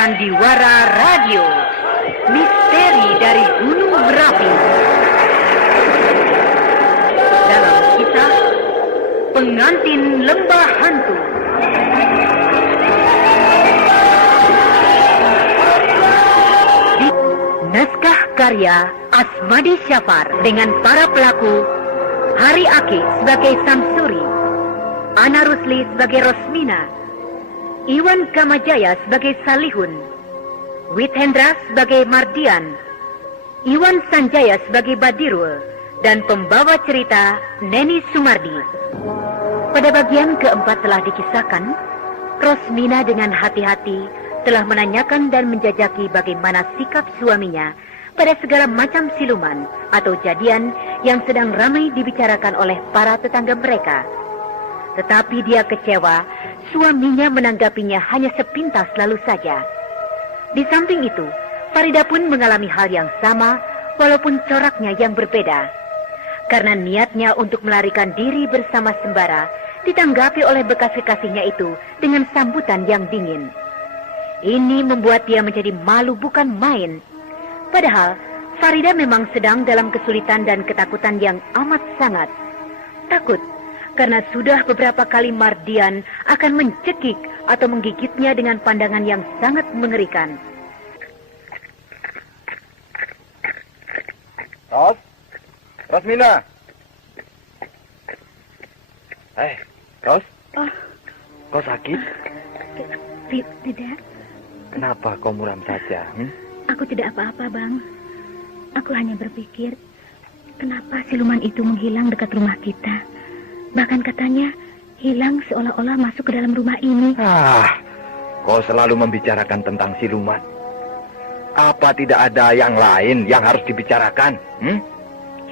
Sandiwara Radio, misteri dari Gunung Merapi. Dalam kisah Pengantin Lembah Hantu. Naskah karya Asmadi Syafar dengan para pelaku Hari Aki sebagai Samsuri, Ana Rusli sebagai Rosmina, Iwan Kamajaya sebagai Salihun, Withendra sebagai Mardian, Iwan Sanjaya sebagai Badirul, dan pembawa cerita Neni Sumardi. Pada bagian keempat telah dikisahkan, Rosmina dengan hati-hati telah menanyakan dan menjajaki bagaimana sikap suaminya pada segala macam siluman atau jadian yang sedang ramai dibicarakan oleh para tetangga mereka. Tetapi dia kecewa, suaminya menanggapinya hanya sepintas lalu saja. Di samping itu, Farida pun mengalami hal yang sama walaupun coraknya yang berbeda. Karena niatnya untuk melarikan diri bersama Sembara ditanggapi oleh bekas kekasihnya itu dengan sambutan yang dingin. Ini membuat dia menjadi malu bukan main. Padahal Farida memang sedang dalam kesulitan dan ketakutan yang amat sangat. Takut karena sudah beberapa kali Mardian akan mencekik atau menggigitnya dengan pandangan yang sangat mengerikan. Rosmina. Ros? Oh. Kau sakit? Tidak. Kenapa kau muram saja? Aku tidak apa-apa, Bang. Aku hanya berpikir, kenapa siluman itu menghilang dekat rumah kita? Bahkan katanya, hilang seolah-olah masuk ke dalam rumah ini. Kau selalu membicarakan tentang siluman. Apa tidak ada yang lain yang harus dibicarakan?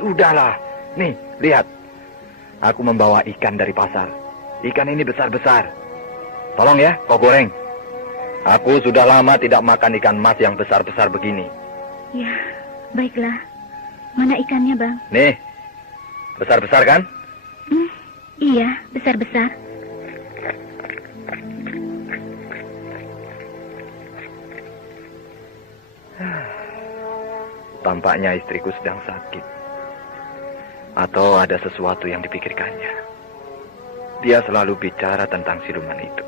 Sudahlah. Nih, lihat. Aku membawa ikan dari pasar. Ikan ini besar-besar. Tolong ya, kau goreng. Aku sudah lama tidak makan ikan mas yang besar-besar begini. Ya, baiklah. Mana ikannya, Bang? Nih, besar-besar kan? Iya, besar-besar. Tampaknya istriku sedang sakit. Atau ada sesuatu yang dipikirkannya. Dia selalu bicara tentang siluman itu.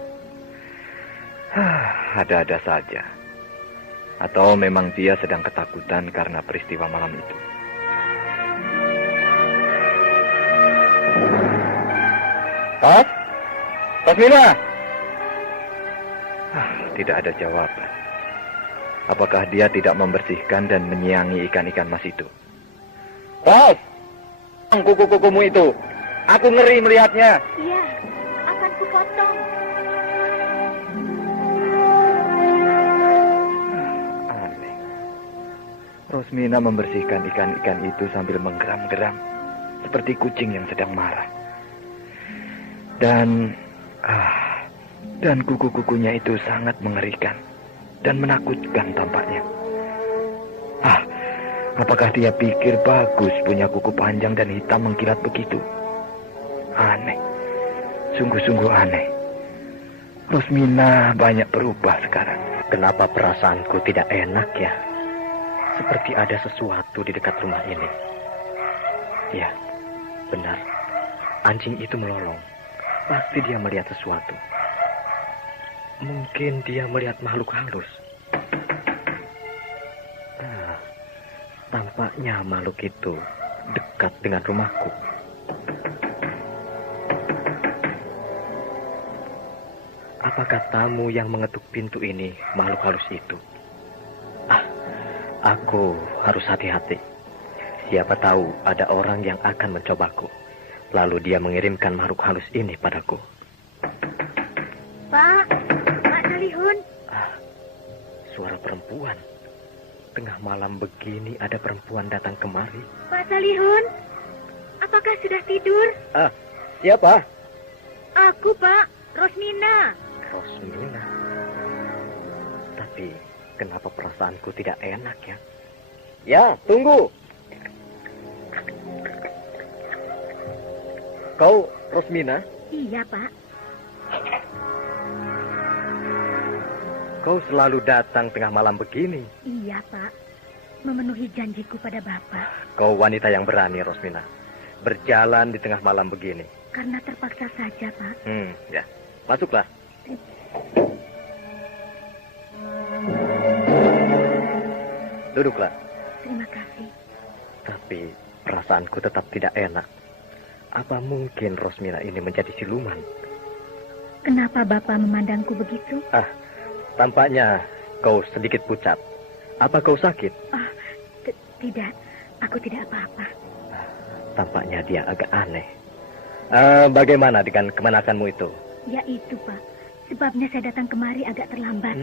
Ada-ada saja. Atau memang dia sedang ketakutan karena peristiwa malam itu. Rosmina! Tidak ada jawaban. Apakah dia tidak membersihkan dan menyiangi ikan-ikan mas itu? Kuku-kukumu itu. Aku ngeri melihatnya. Iya, akan kupotong. Aneh. Rosmina membersihkan ikan-ikan itu sambil menggeram-geram. Seperti kucing yang sedang marah. Dan kuku-kukunya itu sangat mengerikan. Dan menakutkan tampaknya. Apakah dia pikir bagus punya kuku panjang dan hitam mengkilat begitu? Aneh. Sungguh-sungguh aneh. Rosmina banyak berubah sekarang. Kenapa perasaanku tidak enak ya? Seperti ada sesuatu di dekat rumah ini. Ya, benar. Anjing itu melolong. Pasti dia melihat sesuatu. Mungkin dia melihat makhluk halus. Tampaknya makhluk itu dekat dengan rumahku. Apakah tamu yang mengetuk pintu ini makhluk halus itu? Aku harus hati-hati. Siapa tahu ada orang yang akan mencobaku. Lalu dia mengirimkan makhluk halus ini padaku. Pak Salihun. Suara perempuan. Tengah malam begini ada perempuan datang kemari. Pak Salihun, apakah sudah tidur? Siapa? Aku, Pak. Rosmina. Rosmina. Tapi kenapa perasaanku tidak enak ya? Ya, tunggu. Kau Rosmina? Iya, Pak. Kau selalu datang tengah malam begini. Iya, Pak. Memenuhi janjiku pada Bapak. Kau wanita yang berani, Rosmina. Berjalan di tengah malam begini. Karena terpaksa saja, Pak. Ya. Masuklah. Duduklah. Terima kasih. Tapi perasaanku tetap tidak enak. Apa mungkin Rosmina ini menjadi siluman? Kenapa Bapak memandangku begitu? Tampaknya kau sedikit pucat. Apa kau sakit? Tidak, aku tidak apa-apa. Tampaknya dia agak aneh. Bagaimana dengan kemenakanmu itu? Ya itu, Pak. Sebabnya saya datang kemari agak terlambat.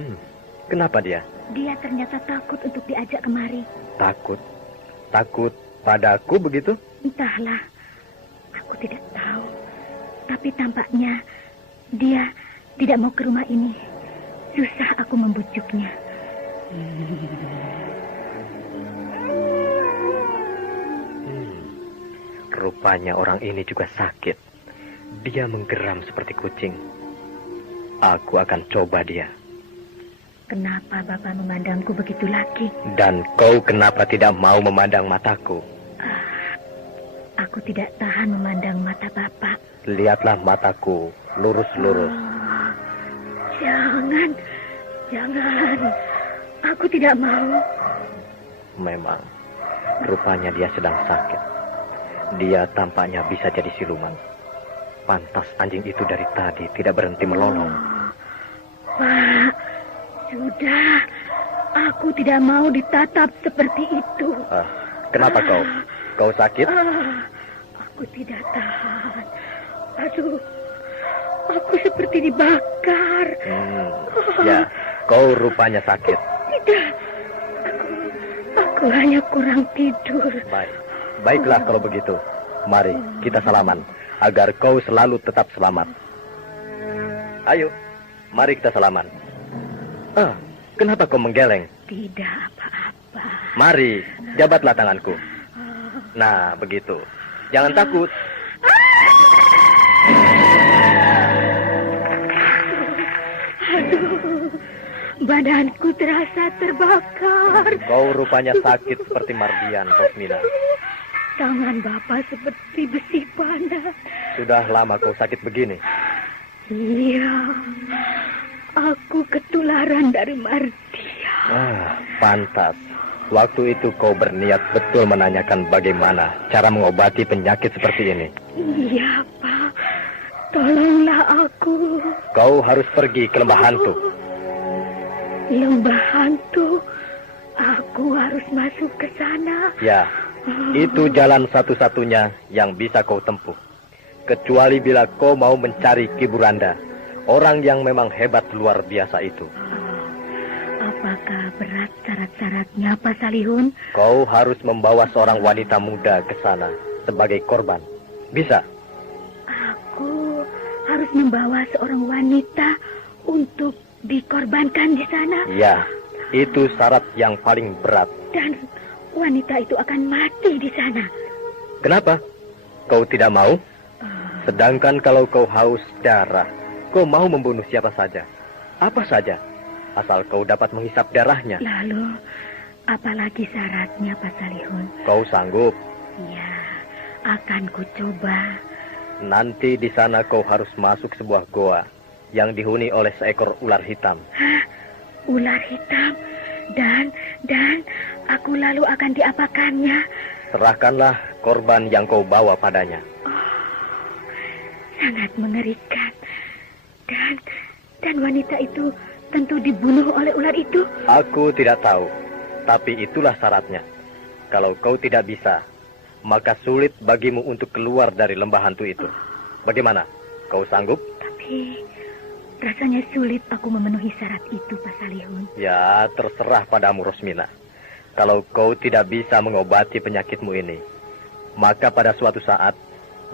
Kenapa dia? Dia ternyata takut untuk diajak kemari. Takut? Takut padaku begitu? Entahlah, aku tidak tahu. Tapi tampaknya dia tidak mau ke rumah ini. Susah aku membujuknya. Rupanya orang ini juga sakit. Dia menggeram seperti kucing. Aku akan coba dia. Kenapa Bapak memandangku begitu lagi? Dan kau kenapa tidak mau memandang mataku? Aku tidak tahan memandang mata Bapak. Lihatlah mataku, lurus-lurus. Jangan. Aku tidak mau. Memang, rupanya dia sedang sakit. Dia tampaknya bisa jadi siluman. Pantas anjing itu dari tadi tidak berhenti melolong. Pak, sudah. Aku tidak mau ditatap seperti itu. Kenapa kau? Kau sakit? Aku tidak tahan. Aduh, aku seperti dibakar. Ya, kau rupanya sakit. Tidak, aku hanya kurang tidur. Baiklah kalau begitu. Mari kita salaman, agar kau selalu tetap selamat. Ayo, mari kita salaman. Kenapa kau menggeleng? Tidak apa-apa. Mari, jabatlah tanganku. Nah, begitu. Jangan takut. Aduh, badanku terasa terbakar. Kau rupanya sakit seperti Mardian, Rosmina. Tangan Bapak seperti besi panas. Sudah lama kau sakit begini? Iya, aku ketularan dari Mardia. Pantas. Waktu itu kau berniat betul menanyakan bagaimana cara mengobati penyakit seperti ini. Iya, Pak. Tolonglah aku. Kau harus pergi ke lembah hantu. Lembah hantu? Aku harus masuk ke sana. Ya, itu jalan satu-satunya yang bisa kau tempuh. Kecuali bila kau mau mencari Ki Buranda, orang yang memang hebat luar biasa itu. Apakah berat syarat-syaratnya, Pak Salihun? Kau harus membawa seorang wanita muda ke sana sebagai korban. Bisa? Aku harus membawa seorang wanita untuk dikorbankan di sana? Ya, itu syarat yang paling berat. Dan wanita itu akan mati di sana. Kenapa? Kau tidak mau? Sedangkan kalau kau haus darah, kau mau membunuh siapa saja. Apa saja. Asal kau dapat menghisap darahnya. Lalu, apalagi syaratnya, Pak Salihun? Kau sanggup? Ya, akan ku coba. Nanti di sana kau harus masuk sebuah goa yang dihuni oleh seekor ular hitam. Hah? Ular hitam? Dan aku lalu akan diapakannya? Serahkanlah korban yang kau bawa padanya. Sangat mengerikan. Dan wanita itu tentu dibunuh oleh ular itu. Aku tidak tahu, tapi itulah syaratnya. Kalau kau tidak bisa, maka sulit bagimu untuk keluar dari lembah hantu itu. Bagaimana? Kau sanggup? Tapi rasanya sulit aku memenuhi syarat itu, Pak Salihun. Ya, terserah padamu, Rosmina. Kalau kau tidak bisa mengobati penyakitmu ini, maka pada suatu saat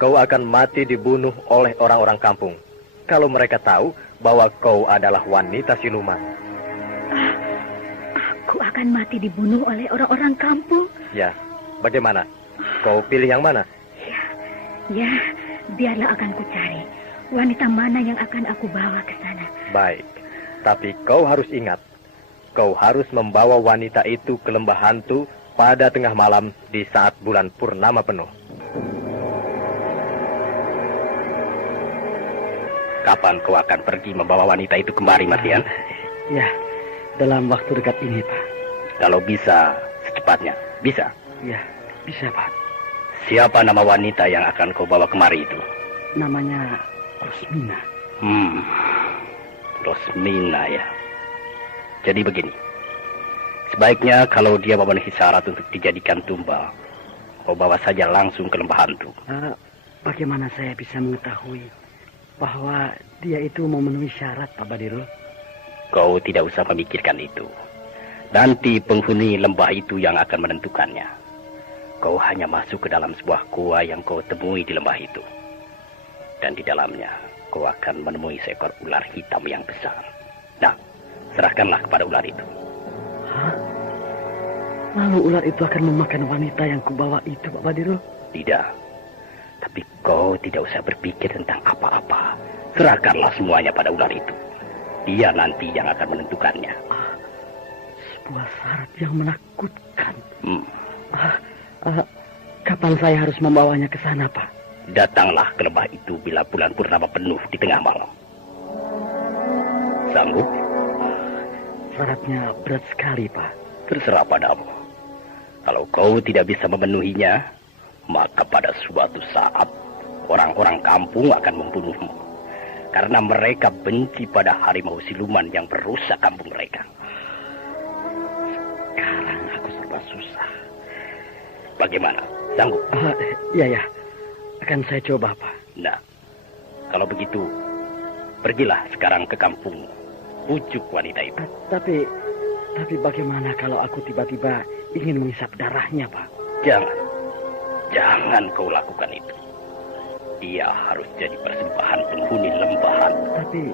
kau akan mati dibunuh oleh orang-orang kampung. Kalau mereka tahu bahwa kau adalah wanita siluman. Aku akan mati dibunuh oleh orang-orang kampung? Ya, bagaimana? Kau pilih yang mana? Ya, biarlah akan ku cari. Wanita mana yang akan aku bawa ke sana? Baik. Tapi kau harus ingat, kau harus membawa wanita itu ke lembah hantu pada tengah malam di saat bulan purnama penuh. Kapan kau akan pergi membawa wanita itu kemari, Mardian? Ya, dalam waktu dekat ini, Pak. Kalau bisa, secepatnya. Bisa? Ya, bisa, Pak. Siapa nama wanita yang akan kau bawa kemari itu? Namanya Rosmina. Rosmina ya. Jadi begini. Sebaiknya kalau dia memenuhi syarat untuk dijadikan tumbal, kau bawa saja langsung ke lembah hantu. Bagaimana saya bisa mengetahui bahwa dia itu memenuhi syarat, Pak Badirul? Kau tidak usah memikirkan itu. Nanti penghuni lembah itu yang akan menentukannya. Kau hanya masuk ke dalam sebuah gua yang kau temui di lembah itu. Dan di dalamnya, kau akan menemui seekor ular hitam yang besar. Nah, serahkanlah kepada ular itu. Hah? Lalu ular itu akan memakan wanita yang kubawa itu, Pak Badirul? Tidak. Tapi kau tidak usah berpikir tentang apa-apa. Serahkanlah semuanya pada ular itu. Dia nanti yang akan menentukannya. Sebuah syarat yang menakutkan. Kapan saya harus membawanya ke sana, Pak? Datanglah ke lembah itu bila bulan purnama penuh di tengah malam. Sanggup? Syaratnya berat sekali, Pak. Terserah padamu. Kalau kau tidak bisa memenuhinya, maka pada suatu saat orang-orang kampung akan membunuhmu. Karena mereka benci pada harimau siluman yang merusak kampung mereka. Sekarang aku serba susah. Bagaimana? Sanggup? Iya. Akan saya coba, Pak. Nah, kalau begitu, pergilah sekarang ke kampung. Pujuk wanita itu. Tapi bagaimana kalau aku tiba-tiba ingin menghisap darahnya, Pak? Jangan kau lakukan itu. Dia harus jadi persembahan penghuni lembahan. Tapi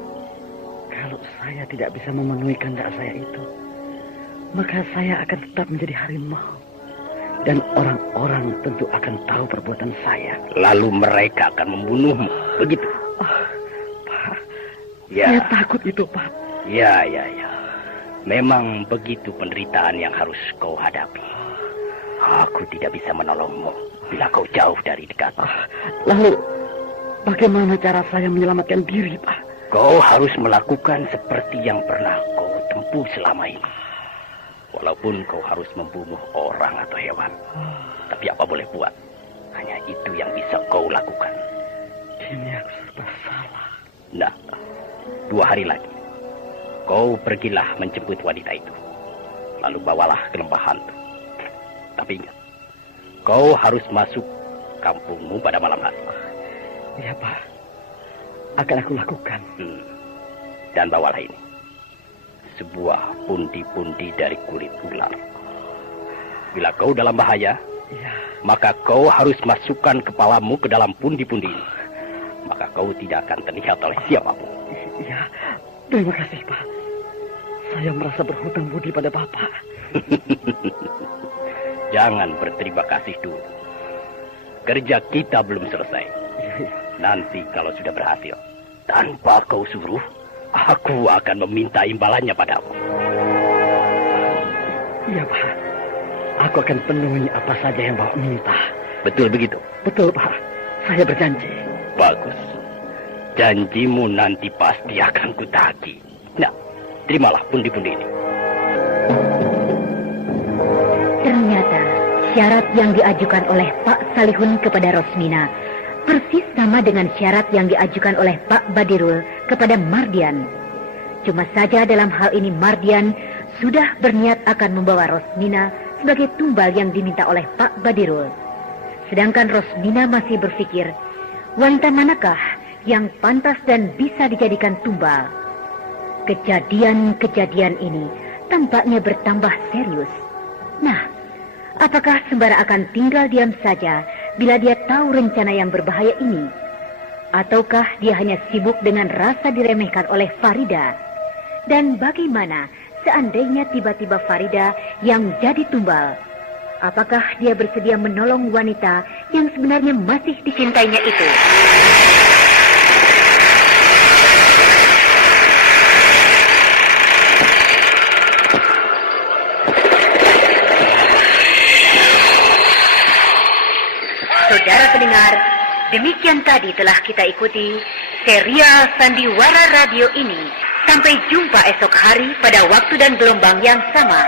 kalau saya tidak bisa memenuhi kehendak saya itu, maka saya akan tetap menjadi harimau. Dan orang-orang tentu akan tahu perbuatan saya. Lalu mereka akan membunuhmu. Begitu? Pak, Ya. saya takut itu, Pak. Ya. Memang begitu penderitaan yang harus kau hadapi. Aku tidak bisa menolongmu bila kau jauh dari dekat. Lalu, bagaimana cara saya menyelamatkan diri, Pak? Kau harus melakukan seperti yang pernah kau tempuh selama ini. Walaupun kau harus membunuh orang atau hewan. Tapi apa boleh buat? Hanya itu yang bisa kau lakukan. Ini aku serba salah. Nah, 2 hari lagi. Kau pergilah menjemput wanita itu. Lalu bawalah ke lembah hantu. Tapi ingat, kau harus masuk kampungmu pada malam hari. Iya, Pak. Akan aku lakukan. Dan bawalah ini. Sebuah pundi-pundi dari kulit ular. Bila kau dalam bahaya, maka kau harus masukkan kepalamu ke dalam pundi-pundi ini. Maka kau tidak akan terlihat oleh siapapun. Iya, terima kasih, Pak. Saya merasa berhutang budi pada Bapak. Jangan berterima kasih dulu. Kerja kita belum selesai. Nanti kalau sudah berhasil, tanpa kau suruh, aku akan meminta imbalannya padamu. Iya, Pak. Aku akan penuhi apa saja yang Bapak minta. Betul begitu? Betul, Pak. Saya berjanji. Bagus. Janjimu nanti pasti akan kutagih. Nah, terimalah pundi-pundi ini. Ternyata syarat yang diajukan oleh Pak Salihun kepada Rosmina persis sama dengan syarat yang diajukan oleh Pak Badirul kepada Mardian. Cuma saja dalam hal ini Mardian sudah berniat akan membawa Rosmina sebagai tumbal yang diminta oleh Pak Badirul. Sedangkan Rosmina masih berpikir, wanita manakah yang pantas dan bisa dijadikan tumbal? Kejadian-kejadian ini tampaknya bertambah serius. Nah, apakah Sembara akan tinggal diam saja bila dia tahu rencana yang berbahaya ini? Ataukah dia hanya sibuk dengan rasa diremehkan oleh Farida? Dan bagaimana seandainya tiba-tiba Farida yang jadi tumbal? Apakah dia bersedia menolong wanita yang sebenarnya masih dicintainya itu? Saudara pendengar, demikian tadi telah kita ikuti serial Sandiwara Radio ini. Sampai jumpa esok hari pada waktu dan gelombang yang sama.